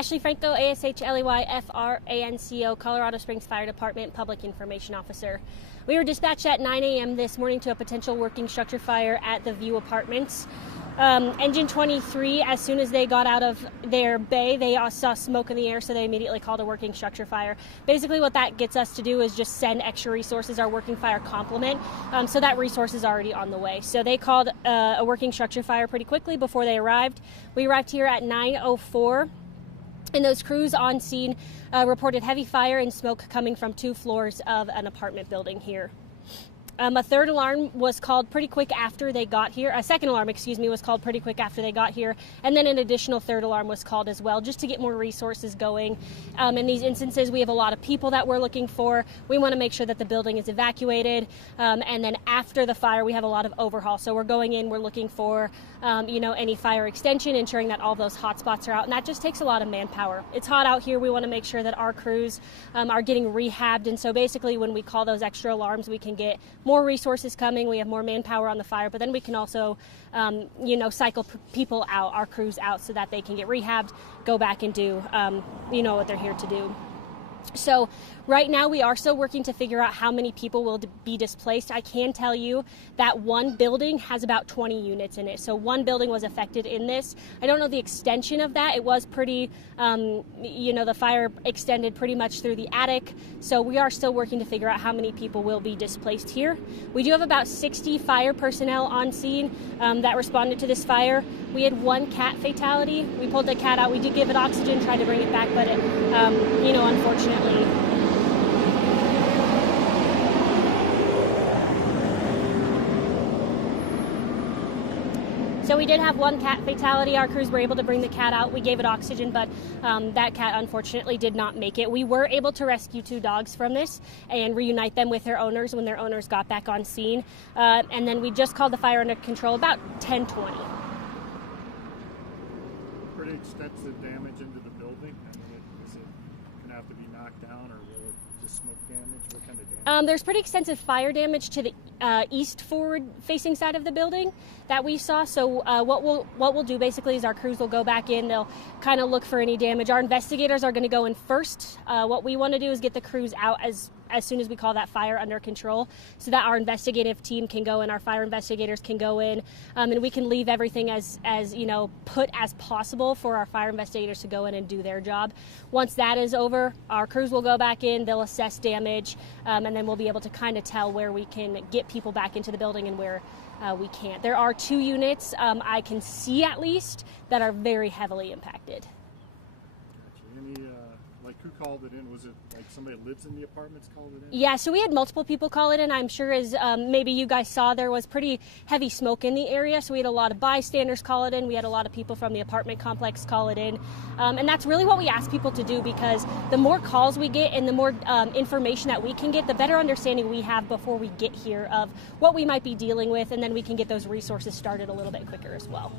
Ashley Franco, ASHLEYFRANCO, Colorado Springs Fire Department Public Information Officer. We were dispatched at 9 a.m. this morning to a potential working structure fire at the View Apartments. Engine 23, as soon as they got out of their bay, they saw smoke in the air, so they immediately called a working structure fire. Basically what that gets us to do is just send extra resources, our working fire complement, so that resource is already on the way. So they called a working structure fire pretty quickly before they arrived. We arrived here at 9:04. And those crews on scene reported heavy fire and smoke coming from 2 floors of an apartment building here. A third alarm was called pretty quick after they got here. A second alarm, was called pretty quick after they got here. And then an additional third alarm was called as well, just to get more resources going. In these instances, we have a lot of people that we're looking for. We want to make sure that the building is evacuated. And then after the fire, we have a lot of overhaul. So we're going in, we're looking for, any fire extension, ensuring that all those hot spots are out. And that just takes a lot of manpower. It's hot out here. We want to make sure that our crews are getting rehabbed. And so basically when we call those extra alarms, we can get more resources coming, we have more manpower on the fire, but then we can also, cycle people out, our crews out, so that they can get rehabbed, go back and do, what they're here to do. So right now we are still working to figure out how many people will be displaced. I can tell you that one building has about 20 units in it. So one building was affected in this. I don't know the extension of that. It was pretty, the fire extended pretty much through the attic. So we are still working to figure out how many people will be displaced here. We do have about 60 fire personnel on scene that responded to this fire. We had 1 cat fatality. We pulled the cat out. We did give it oxygen, tried to bring it back, but it, unfortunately. So we did have 1 cat fatality. Our crews were able to bring the cat out. We gave it oxygen, but that cat unfortunately did not make it. We were able to rescue 2 dogs from this and reunite them with their owners when their owners got back on scene. And then we just called the fire under control about 10:20. Pretty extensive damage into the building. Is it going to have to be knocked down, or will it just smoke damage? What kind of damage? There's pretty extensive fire damage to the east forward facing side of the building that we saw. So what we'll do basically is our crews will go back in. They'll kind of look for any damage. Our investigators are going to go in first. What we want to do is get the crews out as soon as we call that fire under control, so that our investigative team can go in, our fire investigators can go in, and we can leave everything as put as possible for our fire investigators to go in and do their job. Once that is over, our crews will go back in, they'll assess damage, and then we'll be able to kind of tell where we can get people back into the building and where we can't. There are 2 units I can see at least that are very heavily impacted. Gotcha. Who called it in? Was it like somebody that lives in the apartments called it in? Yeah, so we had multiple people call it in. I'm sure as maybe you guys saw, there was pretty heavy smoke in the area, so we had a lot of bystanders call it in. We had a lot of people from the apartment complex call it in. And that's really what we ask people to do, because the more calls we get and the more information that we can get, the better understanding we have before we get here of what we might be dealing with, and then we can get those resources started a little bit quicker as well.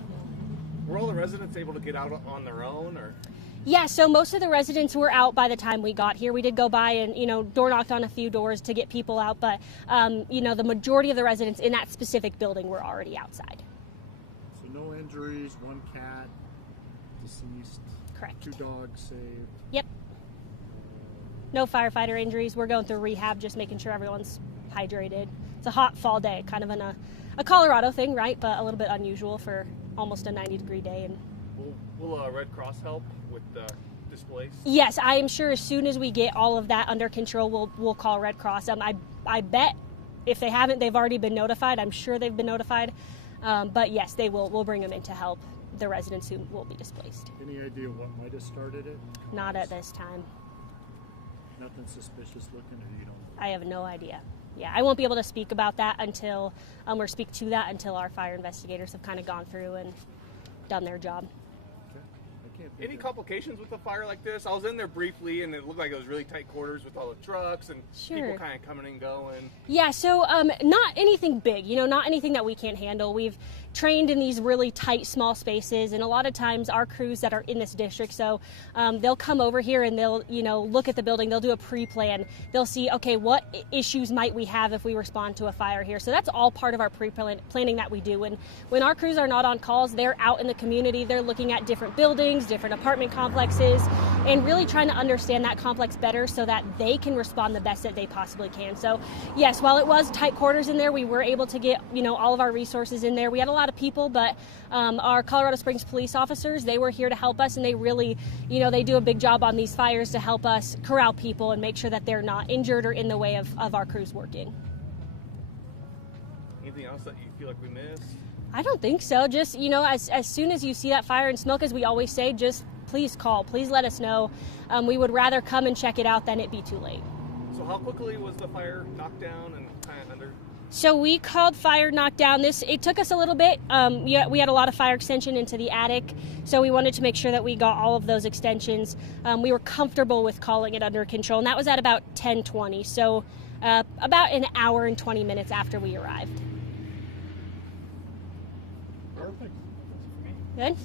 Were all the residents able to get out on their own, or? Yeah, so most of the residents were out by the time we got here. We did go by and, door knocked on a few doors to get people out, but, the majority of the residents in that specific building were already outside. So no injuries, 1 cat deceased. Correct. 2 dogs saved. Yep. No firefighter injuries. We're going through rehab, just making sure everyone's hydrated. It's a hot fall day, kind of a Colorado thing, right? But a little bit unusual for almost a 90-degree day. And will Red Cross help with the displaced? Yes, I am sure as soon as we get all of that under control, we'll call Red Cross. I bet if they haven't, they've already been notified. I'm sure they've been notified. But yes, they will. We'll bring them in to help the residents who will be displaced. Any idea what might have started it? Not at this time. Nothing suspicious looking, or you don't know? I have no idea. Yeah, I won't be able to speak about that until, or speak to that until our fire investigators have kind of gone through and done their job. Any complications with a fire like this? I was in there briefly, and it looked like it was really tight quarters with all the trucks and people kind of coming and going. Yeah, so not anything big, not anything that we can't handle. We've trained in these really tight, small spaces, and a lot of times our crews that are in this district, so they'll come over here and they'll, look at the building, they'll do a pre-plan. They'll see, okay, what issues might we have if we respond to a fire here? So that's all part of our pre-planning that we do. And when our crews are not on calls, they're out in the community, they're looking at different buildings, different apartment complexes, and really trying to understand that complex better so that they can respond the best that they possibly can. So yes, while it was tight quarters in there, we were able to get, all of our resources in there. We had a lot of people, but our Colorado Springs police officers, they were here to help us, and they really, they do a big job on these fires to help us corral people and make sure that they're not injured or in the way of our crews working. Anything else that you feel like we missed? I don't think so. Just, as soon as you see that fire and smoke, as we always say, just please call. Please let us know. We would rather come and check it out than it be too late. So how quickly was the fire knocked down and kind of under? So we called fire knockdown. It took us a little bit. We had a lot of fire extension into the attic, so we wanted to make sure that we got all of those extensions. We were comfortable with calling it under control, and that was at about 10:20, so about an hour and 20 minutes after we arrived. Perfect. Good?